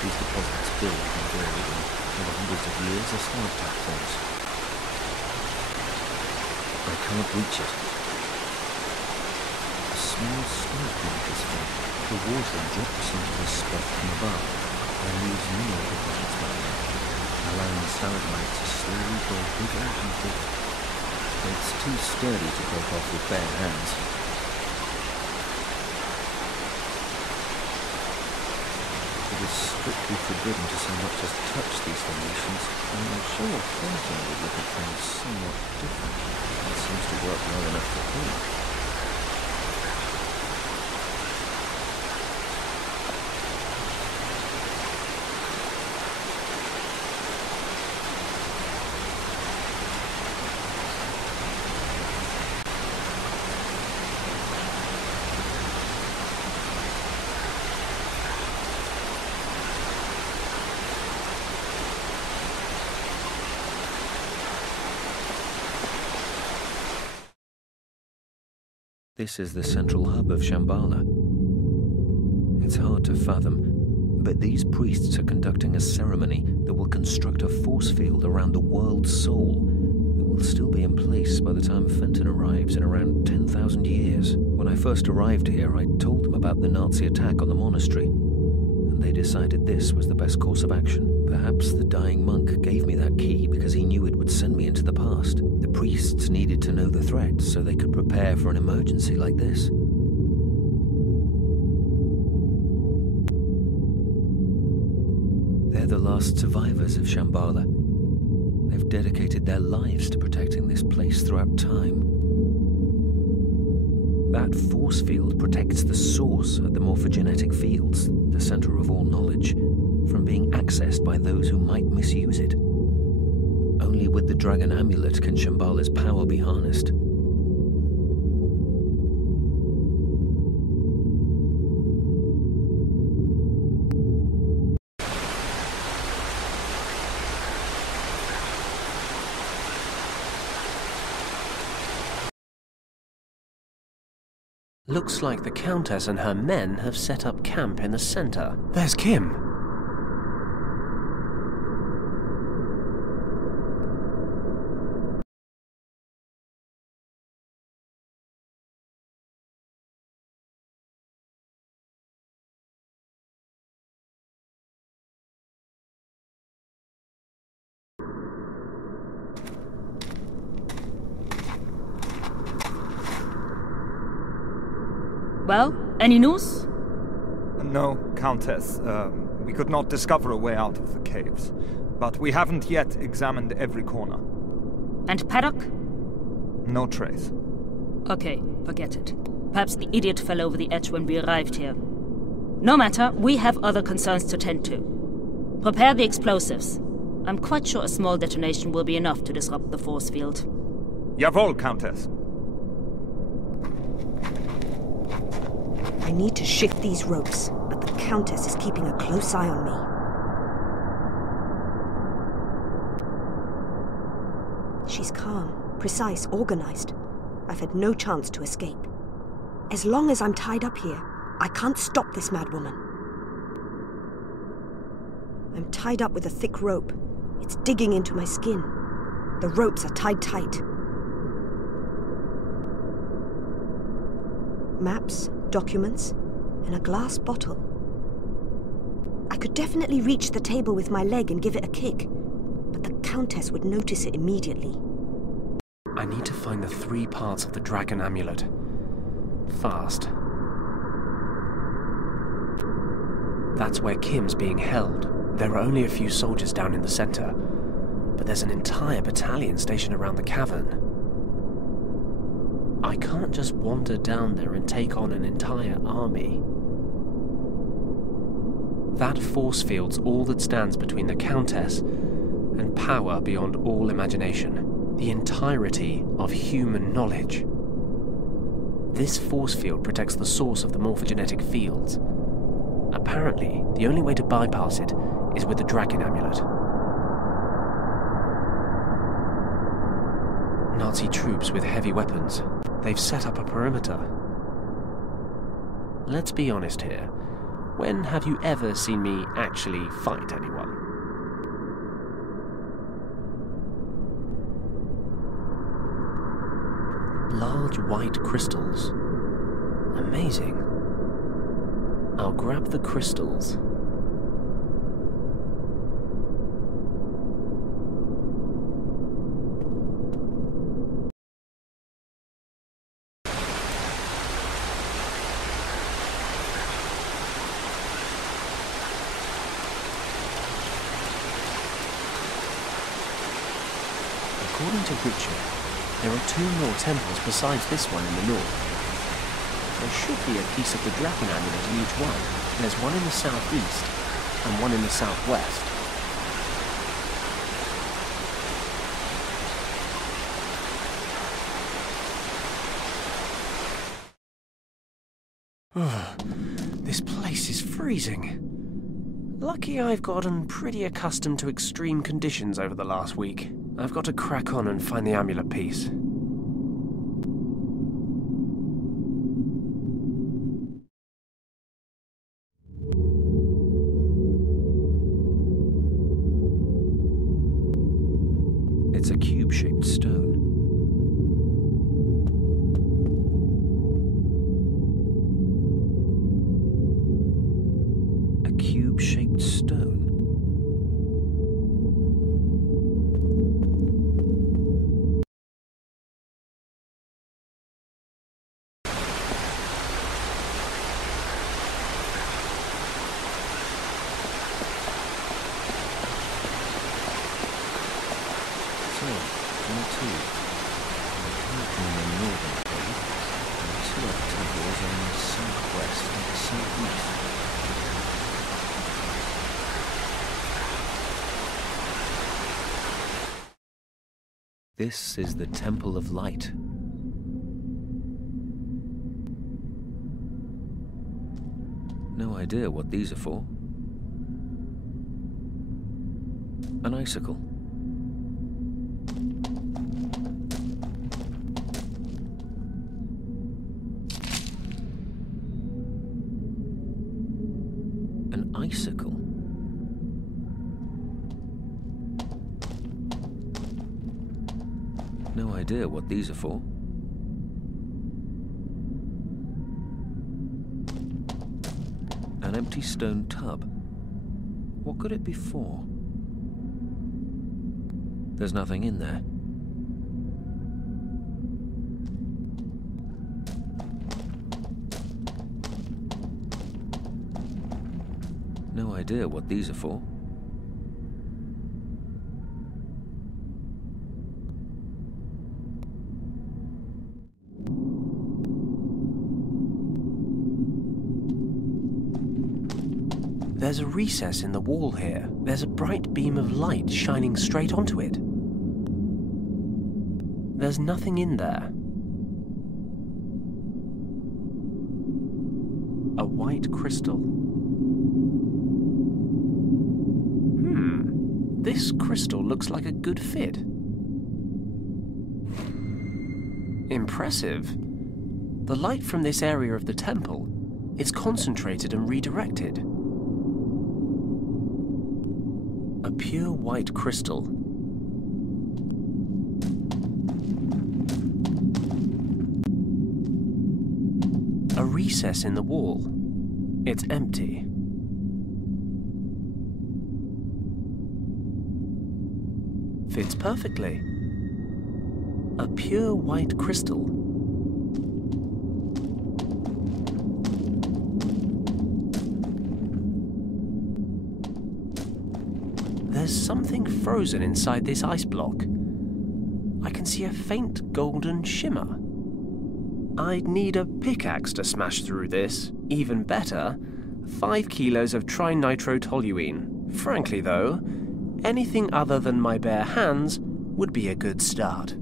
These deposits build and build, and over hundreds of years a stalactite forms. I can't reach it. A small stalagmite is formed. The water drips into the spot from above and leaves mineral deposits behind, allowing the stalagmite to slowly grow bigger and bigger. It's too sturdy to break off with bare hands. It is strictly forbidden to so much as touch these formations, and I'm sure Thornton would look at things somewhat differently. It seems to work well enough for him. This is the central hub of Shambala. It's hard to fathom, but these priests are conducting a ceremony that will construct a force field around the world's soul that will still be in place by the time Fenton arrives in around 10,000 years. When I first arrived here, I told them about the Nazi attack on the monastery, and they decided this was the best course of action. Perhaps the dying monk gave me that key because he knew it would send me into the past. The priests needed to know the threat so they could prepare for an emergency like this. They're the last survivors of Shambala. They've dedicated their lives to protecting this place throughout time. That force field protects the source of the morphogenetic fields, the center of all knowledge, from being accessed by those who might misuse it. Only with the dragon amulet can Shambala's power be harnessed. Looks like the Countess and her men have set up camp in the center. There's Kim. Well, any news? No, Countess. We could not discover a way out of the caves. But we haven't yet examined every corner. And Paddock? No trace. Okay, forget it. Perhaps the idiot fell over the edge when we arrived here. No matter, we have other concerns to tend to. Prepare the explosives. I'm quite sure a small detonation will be enough to disrupt the force field. Jawohl, Countess. I need to shift these ropes, but the Countess is keeping a close eye on me. She's calm, precise, organized. I've had no chance to escape. As long as I'm tied up here, I can't stop this madwoman. I'm tied up with a thick rope. It's digging into my skin. The ropes are tied tight. Maps, documents, and a glass bottle. I could definitely reach the table with my leg and give it a kick, but the Countess would notice it immediately. I need to find the 3 parts of the dragon amulet. Fast. That's where Kim's being held. There are only a few soldiers down in the center, but there's an entire battalion stationed around the cavern. I can't just wander down there and take on an entire army. That force field's all that stands between the Countess and power beyond all imagination. The entirety of human knowledge. This force field protects the source of the morphogenetic fields. Apparently, the only way to bypass it is with the dragon amulet. Nazi troops with heavy weapons. They've set up a perimeter. Let's be honest here. When have you ever seen me actually fight anyone? Large white crystals. Amazing. I'll grab the crystals. According to Richard, there are 2 more temples besides this one in the north. There should be a piece of the dragon amulet in each one. There's one in the southeast and one in the southwest. This place is freezing. Lucky I've gotten pretty accustomed to extreme conditions over the last week. I've got to crack on and find the amulet piece. It's a cube-shaped stone. A cube-shaped stone. So, there are 2. The cave in the northern cave, and 2 other temples in the southwest and the southeast. This is the Temple of Light. No idea what these are for. An icicle. An icicle? No idea what these are for. An empty stone tub. What could it be for? There's nothing in there. No idea what these are for. There's a recess in the wall here. There's a bright beam of light shining straight onto it. There's nothing in there. A white crystal. This crystal looks like a good fit. Impressive. The light from this area of the temple is concentrated and redirected. A pure white crystal. A recess in the wall. It's empty. Fits perfectly. A pure white crystal. There's something frozen inside this ice block. I can see a faint golden shimmer. I'd need a pickaxe to smash through this. Even better, 5 kilos of trinitrotoluene. Frankly though, anything other than my bare hands would be a good start.